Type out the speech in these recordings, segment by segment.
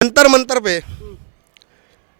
जंतर मंतर पे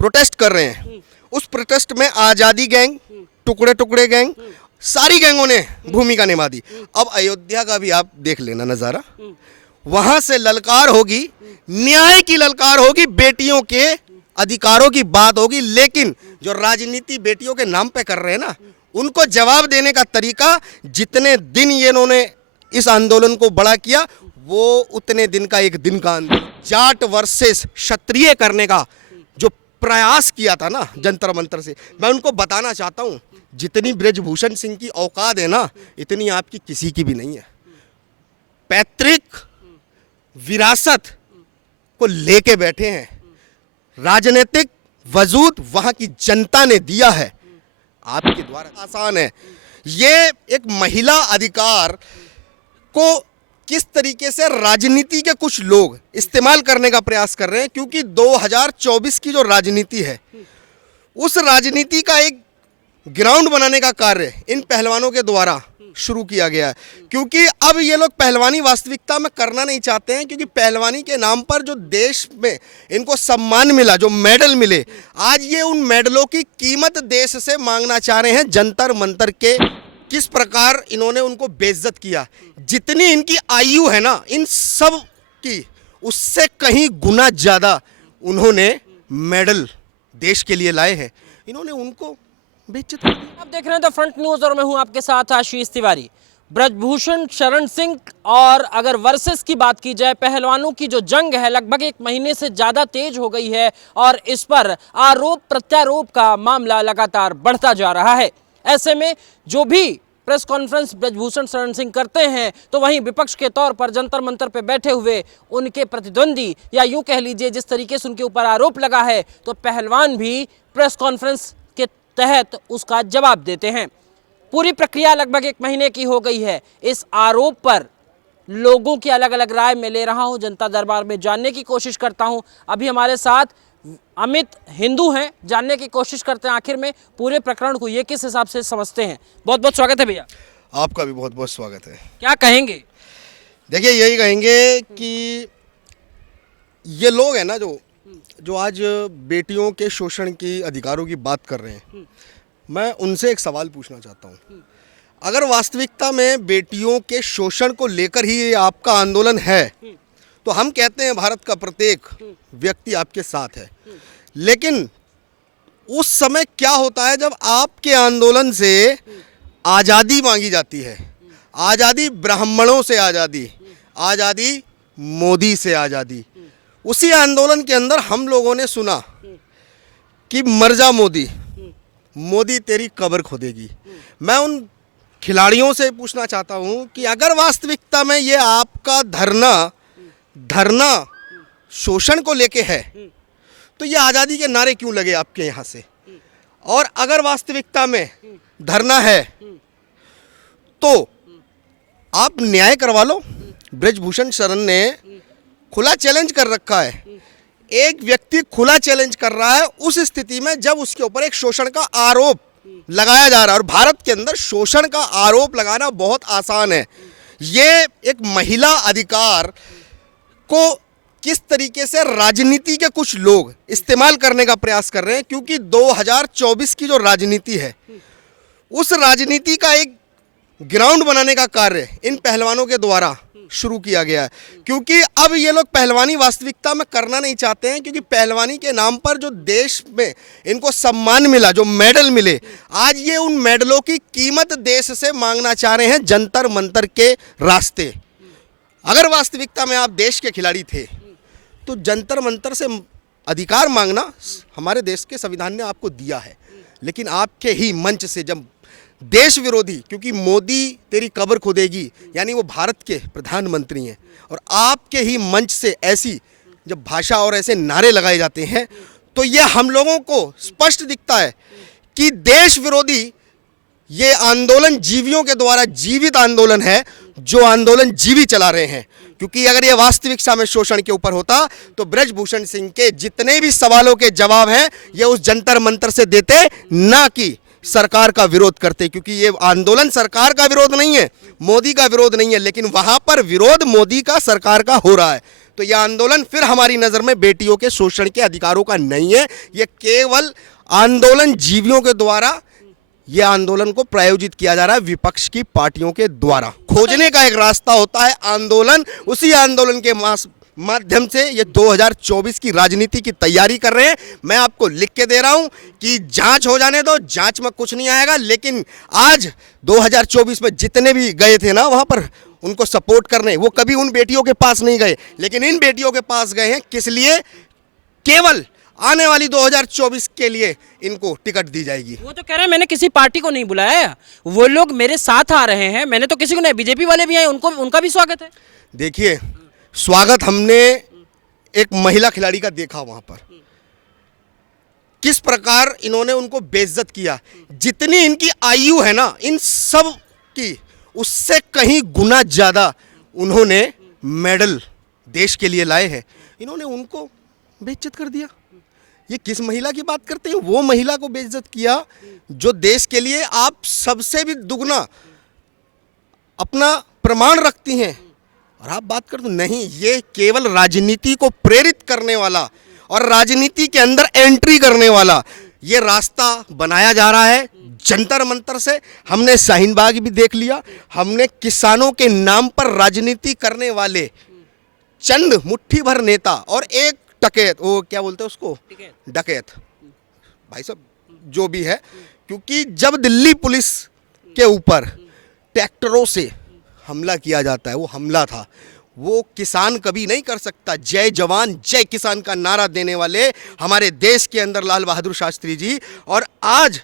प्रोटेस्ट कर रहे हैं। उस प्रोटेस्ट में आज़ादी गैंग, टुकड़े टुकड़े गैंग, सारी गैंगों ने भूमिका निभा दी। अब अयोध्या का भी आप देख लेना नज़ारा, वहां से ललकार होगी, न्याय की ललकार होगी, बेटियों के अधिकारों की बात होगी। लेकिन जो राजनीति बेटियों के नाम पे कर रहे हैं ना, उनको जवाब देने का तरीका, जितने दिन ये इन्होंने इस आंदोलन को बड़ा किया, वो उतने दिन का एक दिन का आंदोलन, जाट वर्सेस क्षत्रिय करने का जो प्रयास किया था ना जंतर मंतर से, मैं उनको बताना चाहता हूँ, जितनी ब्रजभूषण सिंह की औकात है ना, इतनी आपकी किसी की भी नहीं है। पैतृक विरासत को लेके बैठे हैं, राजनीतिक वजूद वहां की जनता ने दिया है, आपके द्वारा आसान है। ये एक महिला अधिकार को किस तरीके से राजनीति के कुछ लोग इस्तेमाल करने का प्रयास कर रहे हैं, क्योंकि 2024 की जो राजनीति है, उस राजनीति का एक ग्राउंड बनाने का कार्य इन पहलवानों के द्वारा शुरू किया गया है। क्योंकि अब ये लोग पहलवानी वास्तविकता में करना नहीं चाहते हैं, क्योंकि पहलवानी के नाम पर जो देश में इनको सम्मान मिला, जो मेडल मिले, आज ये उन मेडलों की कीमत देश से मांगना चाह रहे हैं। जंतर मंतर के किस प्रकार इन्होंने उनको बेइज्जत किया, जितनी इनकी आयु है ना इन सब की, उससे कहीं गुना ज़्यादा उन्होंने मेडल देश के लिए लाए हैं, इन्होंने उनको बेइज्जत कर दिया। आप देख रहे हैं द फ्रंट न्यूज और मैं हूं आपके साथ आशीष तिवारी। ब्रजभूषण शरण सिंह और अगर वर्सेस की बात की जाए, पहलवानों की जो जंग है लगभग एक महीने से ज़्यादा तेज हो गई है और इस पर आरोप प्रत्यारोप का मामला लगातार बढ़ता जा रहा है। ऐसे में जो भी प्रेस कॉन्फ्रेंस ब्रजभूषण शरण सिंह करते हैं, तो वहीं विपक्ष के तौर पर जंतर मंतर पे बैठे हुए उनके प्रतिद्वंदी, या यूं कह लीजिए जिस तरीके से उनके ऊपर आरोप लगा है, तो पहलवान भी प्रेस कॉन्फ्रेंस के तहत उसका जवाब देते हैं। पूरी प्रक्रिया लगभग एक महीने की हो गई है। इस आरोप पर लोगों की अलग अलग राय में ले रहा हूं, जनता दरबार में जानने की कोशिश करता हूं। अभी हमारे साथ अमित हिंदू हैं, जानने की कोशिश करते हैं आखिर में पूरे प्रकरण को ये किस हिसाब से समझते हैं। बहुत बहुत स्वागत है भैया। आपका भी बहुत बहुत स्वागत है। क्या कहेंगे? देखिए, यही कहेंगे कि ये लोग हैं ना जो आज बेटियों के शोषण की अधिकारों की बात कर रहे हैं, मैं उनसे एक सवाल पूछना चाहता हूँ। अगर वास्तविकता में बेटियों के शोषण को लेकर ही ये आपका आंदोलन है, तो हम कहते हैं भारत का प्रत्येक व्यक्ति आपके साथ है। लेकिन उस समय क्या होता है जब आपके आंदोलन से आज़ादी मांगी जाती है, आज़ादी ब्राह्मणों से आज़ादी, आज़ादी मोदी से आज़ादी। उसी आंदोलन के अंदर हम लोगों ने सुना कि मर जा मोदी, मोदी तेरी कब्र खोदेगी। मैं उन खिलाड़ियों से पूछना चाहता हूं कि अगर वास्तविकता में ये आपका धरना शोषण को लेके है, तो ये आज़ादी के नारे क्यों लगे आपके यहाँ से? और अगर वास्तविकता में धरना है, तो आप न्याय करवा लो। ब्रजभूषण शरण ने खुला चैलेंज कर रखा है, एक व्यक्ति खुला चैलेंज कर रहा है उस स्थिति में जब उसके ऊपर एक शोषण का आरोप लगाया जा रहा है। और भारत के अंदर शोषण का आरोप लगाना बहुत आसान है। ये एक महिला अधिकार को किस तरीके से राजनीति के कुछ लोग इस्तेमाल करने का प्रयास कर रहे हैं, क्योंकि 2024 की जो राजनीति है, उस राजनीति का एक ग्राउंड बनाने का कार्य इन पहलवानों के द्वारा शुरू किया गया है। क्योंकि अब ये लोग पहलवानी वास्तविकता में करना नहीं चाहते हैं, क्योंकि पहलवानी के नाम पर जो देश में इनको सम्मान मिला, जो मेडल मिले, आज ये उन मेडलों की कीमत देश से मांगना चाह रहे हैं जंतर मंतर के रास्ते। अगर वास्तविकता में आप देश के खिलाड़ी थे, तो जंतर मंतर से अधिकार मांगना हमारे देश के संविधान ने आपको दिया है। लेकिन आपके ही मंच से जब देश विरोधी, क्योंकि मोदी तेरी कब्र खोदेगी, यानी वो भारत के प्रधानमंत्री हैं, और आपके ही मंच से ऐसी जब भाषा और ऐसे नारे लगाए जाते हैं, तो ये हम लोगों को स्पष्ट दिखता है कि देश विरोधी ये आंदोलन जीवियों के द्वारा जीवित आंदोलन है, जो आंदोलन जीवी चला रहे हैं। क्योंकि अगर ये वास्तविकता में शोषण के ऊपर होता, तो ब्रजभूषण सिंह के जितने भी सवालों के जवाब हैं, ये उस जंतर मंतर से देते, ना कि सरकार का विरोध करते। क्योंकि ये आंदोलन सरकार का विरोध नहीं है, मोदी का विरोध नहीं है, लेकिन वहां पर विरोध मोदी का, सरकार का हो रहा है। तो यह आंदोलन फिर हमारी नज़र में बेटियों के शोषण के अधिकारों का नहीं है। यह केवल आंदोलन जीवियों के द्वारा यह आंदोलन को प्रायोजित किया जा रहा है विपक्ष की पार्टियों के द्वारा। खोजने का एक रास्ता होता है आंदोलन, उसी आंदोलन के माध्यम से ये 2024 की राजनीति की तैयारी कर रहे हैं। मैं आपको लिख के दे रहा हूं कि जांच हो जाने दो, जांच में कुछ नहीं आएगा। लेकिन आज 2024 में जितने भी गए थे ना वहां पर उनको सपोर्ट करने, वो कभी उन बेटियों के पास नहीं गए, लेकिन इन बेटियों के पास गए हैं। किस लिए? केवल आने वाली 2024 के लिए इनको टिकट दी जाएगी। वो तो कह रहे हैं मैंने किसी पार्टी को नहीं बुलाया, वो लोग मेरे साथ आ रहे हैं, मैंने तो किसी को नहीं। बीजेपी वाले भी आए, उनका भी स्वागत है। देखिए, स्वागत हमने एक महिला खिलाड़ी का देखा वहां पर, किस प्रकार इन्होंने उनको बेइज्जत किया। जितनी इनकी आयु है ना इन सब की, उससे कहीं गुना ज्यादा उन्होंने मेडल देश के लिए लाए हैं, इन्होंने उनको बेइज्जत कर दिया। ये किस महिला की बात करते हैं? वो महिला को बेइज्जत किया जो देश के लिए आप सबसे भी दुगना अपना प्रमाण रखती हैं, और आप बात करते नहीं। ये केवल राजनीति को प्रेरित करने वाला और राजनीति के अंदर एंट्री करने वाला ये रास्ता बनाया जा रहा है जंतर मंतर से। हमने शाहीन बाग भी देख लिया, हमने किसानों के नाम पर राजनीति करने वाले चंद मुट्ठी भर नेता और एक डकैत, वो क्या बोलते हैं उसको, डकैत भाई साहब जो भी है। क्योंकि जब दिल्ली पुलिस के ऊपर ट्रैक्टरों से हमला किया जाता है, वो हमला था, वो किसान कभी नहीं कर सकता। जय जवान जय किसान का नारा देने वाले हमारे देश के अंदर लाल बहादुर शास्त्री जी, और आज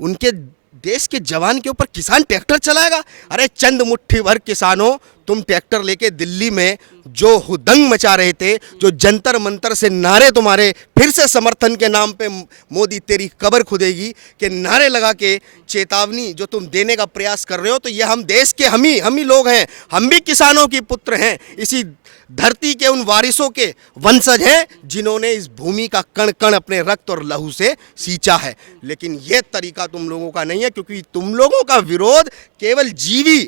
उनके देश के जवान के ऊपर किसान ट्रैक्टर चलाएगा। अरे चंद मुट्ठी भर किसानों, तुम ट्रैक्टर लेके दिल्ली में जो हुदंग मचा रहे थे, जो जंतर मंतर से नारे तुम्हारे फिर से समर्थन के नाम पे मोदी तेरी कब्र खुदेगी के नारे लगा के चेतावनी जो तुम देने का प्रयास कर रहे हो, तो ये हम देश के हम ही लोग हैं, हम भी किसानों की पुत्र हैं, इसी धरती के उन वारिसों के वंशज हैं जिन्होंने इस भूमि का कण कण अपने रक्त और लहू से सींचा है। लेकिन ये तरीका तुम लोगों का नहीं है, क्योंकि तुम लोगों का विरोध केवल जीवी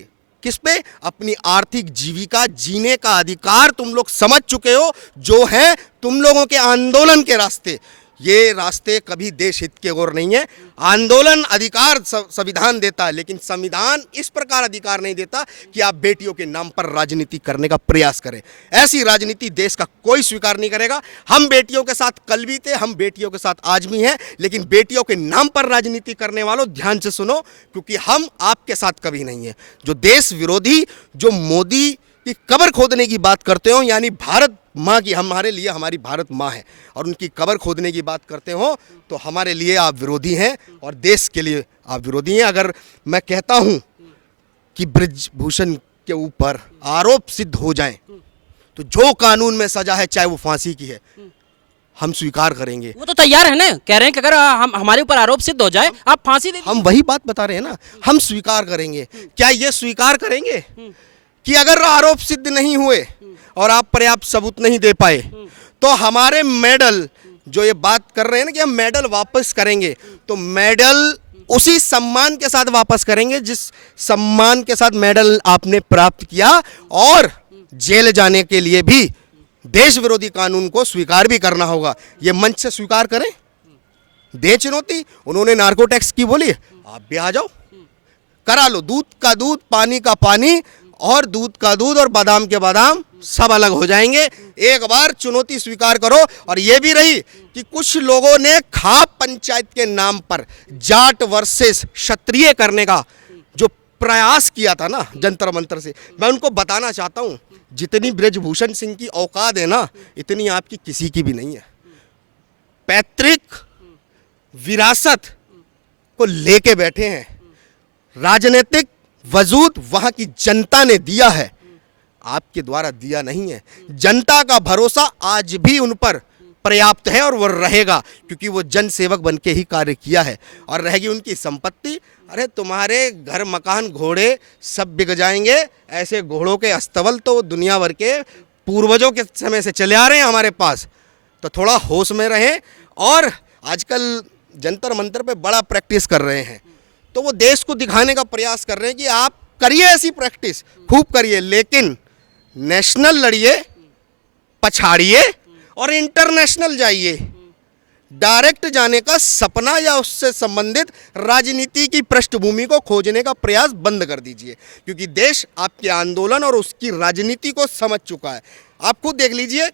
किस पे, अपनी आर्थिक जीविका जीने का अधिकार तुम लोग समझ चुके हो, जो है तुम लोगों के आंदोलन के रास्ते। ये रास्ते कभी देश हित के ओर नहीं है। आंदोलन अधिकार संविधान देता है, लेकिन संविधान इस प्रकार अधिकार नहीं देता कि आप बेटियों के नाम पर राजनीति करने का प्रयास करें। ऐसी राजनीति देश का कोई स्वीकार नहीं करेगा। हम बेटियों के साथ कल भी थे, हम बेटियों के साथ आज भी हैं, लेकिन बेटियों के नाम पर राजनीति करने वालों ध्यान से सुनो, क्योंकि हम आपके साथ कभी नहीं है। जो देश विरोधी, जो मोदी की कब्र खोदने की बात करते हो, यानी भारत माँ की, हमारे लिए हमारी भारत माँ है, और उनकी कब्र खोदने की बात करते हो तो हमारे लिए आप विरोधी हैं और देश के लिए आप विरोधी हैं। अगर मैं कहता हूं कि ब्रजभूषण के ऊपर आरोप सिद्ध हो जाएं, तो जो कानून में सजा है, चाहे वो फांसी की है, हम स्वीकार करेंगे। वो तो तैयार है ना, कह रहे हैं कि अगर हमारे ऊपर आरोप सिद्ध हो जाए आप फांसी दे। हम वही बात बता रहे हैं ना, हम स्वीकार करेंगे। क्या ये स्वीकार करेंगे कि अगर आरोप सिद्ध नहीं हुए और आप पर्याप्त सबूत नहीं दे पाए, तो हमारे मेडल, जो ये बात कर रहे हैं ना कि हम मेडल वापस करेंगे, तो मेडल उसी सम्मान के साथ वापस करेंगे जिस सम्मान के साथ मेडल आपने प्राप्त किया, और जेल जाने के लिए भी देश विरोधी कानून को स्वीकार भी करना होगा। ये मंच से स्वीकार करें, दे चुनौती। उन्होंने नार्को टैक्स की बोली, आप भी आ जाओ, करा लो। दूध का दूध, पानी का पानी, और दूध का दूध और बादाम के बादाम सब अलग हो जाएंगे। एक बार चुनौती स्वीकार करो। और ये भी रही कि कुछ लोगों ने खाप पंचायत के नाम पर जाट वर्सेस क्षत्रिय करने का जो प्रयास किया था ना जंतर मंतर से, मैं उनको बताना चाहता हूँ, जितनी ब्रजभूषण सिंह की औकात है ना, इतनी आपकी किसी की भी नहीं है। पैतृक विरासत को लेके बैठे हैं, राजनीतिक वजूद वहां की जनता ने दिया है, आपके द्वारा दिया नहीं है। जनता का भरोसा आज भी उन पर पर्याप्त है और वो रहेगा, क्योंकि वो जन सेवक बन के ही कार्य किया है। और रहेगी उनकी संपत्ति। अरे तुम्हारे घर मकान घोड़े सब बिक जाएंगे, ऐसे घोड़ों के अस्तबल तो दुनिया भर के पूर्वजों के समय से चले आ रहे हैं हमारे पास। तो थोड़ा होश में रहें। और आजकल जंतर मंतर पे बड़ा प्रैक्टिस कर रहे हैं, तो वो देश को दिखाने का प्रयास कर रहे हैं कि आप करिए ऐसी प्रैक्टिस, खूब करिए, लेकिन नेशनल लड़िए, पछाड़िए और इंटरनेशनल जाइए। डायरेक्ट जाने का सपना या उससे संबंधित राजनीति की पृष्ठभूमि को खोजने का प्रयास बंद कर दीजिए, क्योंकि देश आपके आंदोलन और उसकी राजनीति को समझ चुका है। आप खुद देख लीजिए,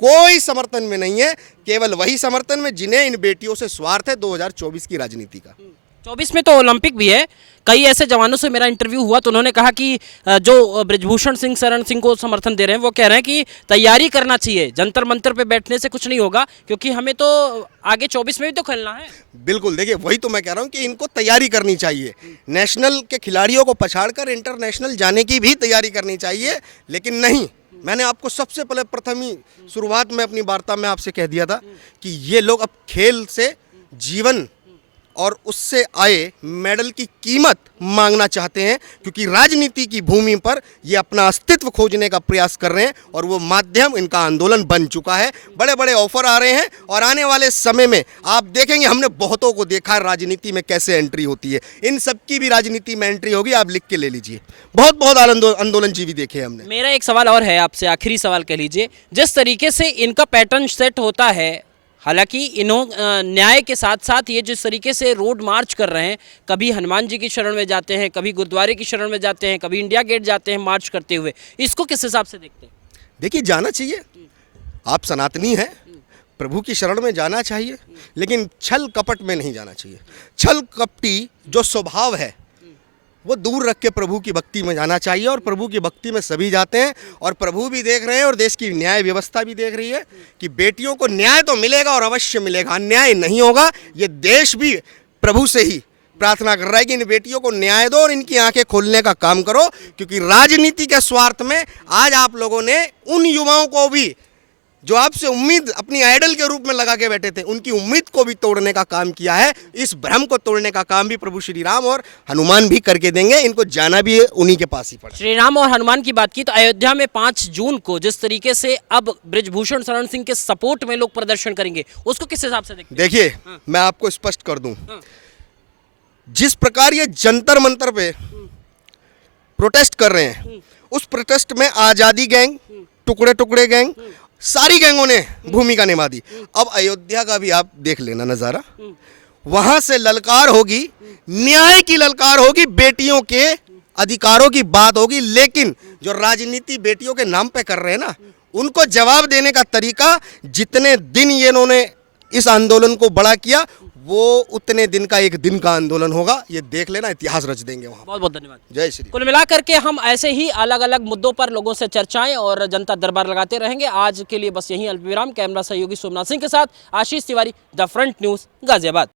कोई समर्थन में नहीं है, केवल वही समर्थन में जिन्हें इन बेटियों से स्वार्थ है 2024 की राजनीति का। 24 में तो ओलंपिक भी है। कई ऐसे जवानों से मेरा इंटरव्यू हुआ तो उन्होंने कहा कि जो बृजभूषण सिंह शरण सिंह को समर्थन दे रहे हैं वो कह रहे हैं कि तैयारी करना चाहिए, जंतर मंतर पे बैठने से कुछ नहीं होगा, क्योंकि हमें तो आगे 24 में भी तो खेलना है। बिल्कुल, देखिए वही तो मैं कह रहा हूँ कि इनको तैयारी करनी चाहिए। नेशनल के खिलाड़ियों को पछाड़कर इंटरनेशनल जाने की भी तैयारी करनी चाहिए, लेकिन नहीं। मैंने आपको सबसे पहले प्रथम ही शुरुआत में अपनी वार्ता में आपसे कह दिया था कि ये लोग अब खेल से जीवन और उससे आए मेडल की कीमत मांगना चाहते हैं, क्योंकि राजनीति की भूमि पर ये अपना अस्तित्व खोजने का प्रयास कर रहे हैं और वो माध्यम इनका आंदोलन बन चुका है। बड़े बड़े ऑफर आ रहे हैं और आने वाले समय में आप देखेंगे, हमने बहुतों को देखा है राजनीति में कैसे एंट्री होती है। इन सब की भी राजनीति में एंट्री होगी, आप लिख के ले लीजिए। बहुत बहुत आंदोलन जीवी देखे हमने। मेरा एक सवाल और है आपसे, आखिरी सवाल कह लीजिए। जिस तरीके से इनका पैटर्न सेट होता है, हालांकि न्याय के साथ साथ ये जिस तरीके से रोड मार्च कर रहे हैं, कभी हनुमान जी की शरण में जाते हैं, कभी गुरुद्वारे की शरण में जाते हैं, कभी इंडिया गेट जाते हैं मार्च करते हुए, इसको किस हिसाब से देखते हैं? देखिए, जाना चाहिए। आप सनातनी हैं, प्रभु की शरण में जाना चाहिए, लेकिन छल कपट में नहीं जाना चाहिए। छल कपटी जो स्वभाव है वो दूर रख के प्रभु की भक्ति में जाना चाहिए, और प्रभु की भक्ति में सभी जाते हैं। और प्रभु भी देख रहे हैं और देश की न्याय व्यवस्था भी देख रही है कि बेटियों को न्याय तो मिलेगा और अवश्य मिलेगा। अन्याय नहीं होगा। ये देश भी प्रभु से ही प्रार्थना कर रहा है कि इन बेटियों को न्याय दो और इनकी आंखें खोलने का काम करो, क्योंकि राजनीति के स्वार्थ में आज आप लोगों ने उन युवाओं को भी जो आपसे उम्मीद अपनी आइडल के रूप में लगा के बैठे थे, उनकी उम्मीद को भी तोड़ने का काम किया है। इस भ्रम को तोड़ने का काम भी प्रभु श्री राम और हनुमान भी करके देंगे। इनको जाना भी उन्हीं के पास ही पड़ा। श्री राम और हनुमान की बात की तो अयोध्या में 5 जून को जिस तरीके से अब बृजभूषण शरण सिंह के सपोर्ट में लोग प्रदर्शन करेंगे, उसको किस हिसाब से देखते हैं? देखिए, मैं आपको स्पष्ट कर दूं, जिस प्रकार ये जंतर मंतर पे प्रोटेस्ट कर रहे हैं, उस प्रोटेस्ट में आजादी गैंग, टुकड़े टुकड़े गैंग, सारी गैंगों ने भूमिका निभा दी। अब अयोध्या का भी आप देख लेना नजारा, वहां से ललकार होगी, न्याय की ललकार होगी, बेटियों के अधिकारों की बात होगी। लेकिन जो राजनीति बेटियों के नाम पे कर रहे हैं ना, उनको जवाब देने का तरीका, जितने दिन ये इन्होंने इस आंदोलन को बड़ा किया, वो उतने दिन का एक दिन का आंदोलन होगा। ये देख लेना, इतिहास रच देंगे वहाँ। बहुत बहुत धन्यवाद। जय श्री। कुल मिलाकर के हम ऐसे ही अलग अलग मुद्दों पर लोगों से चर्चाएं और जनता दरबार लगाते रहेंगे। आज के लिए बस यहीं अल्पविराम। कैमरा सहयोगी सोमनाथ सिंह के साथ Ashish Tiwari, the Front News, Ghaziabad.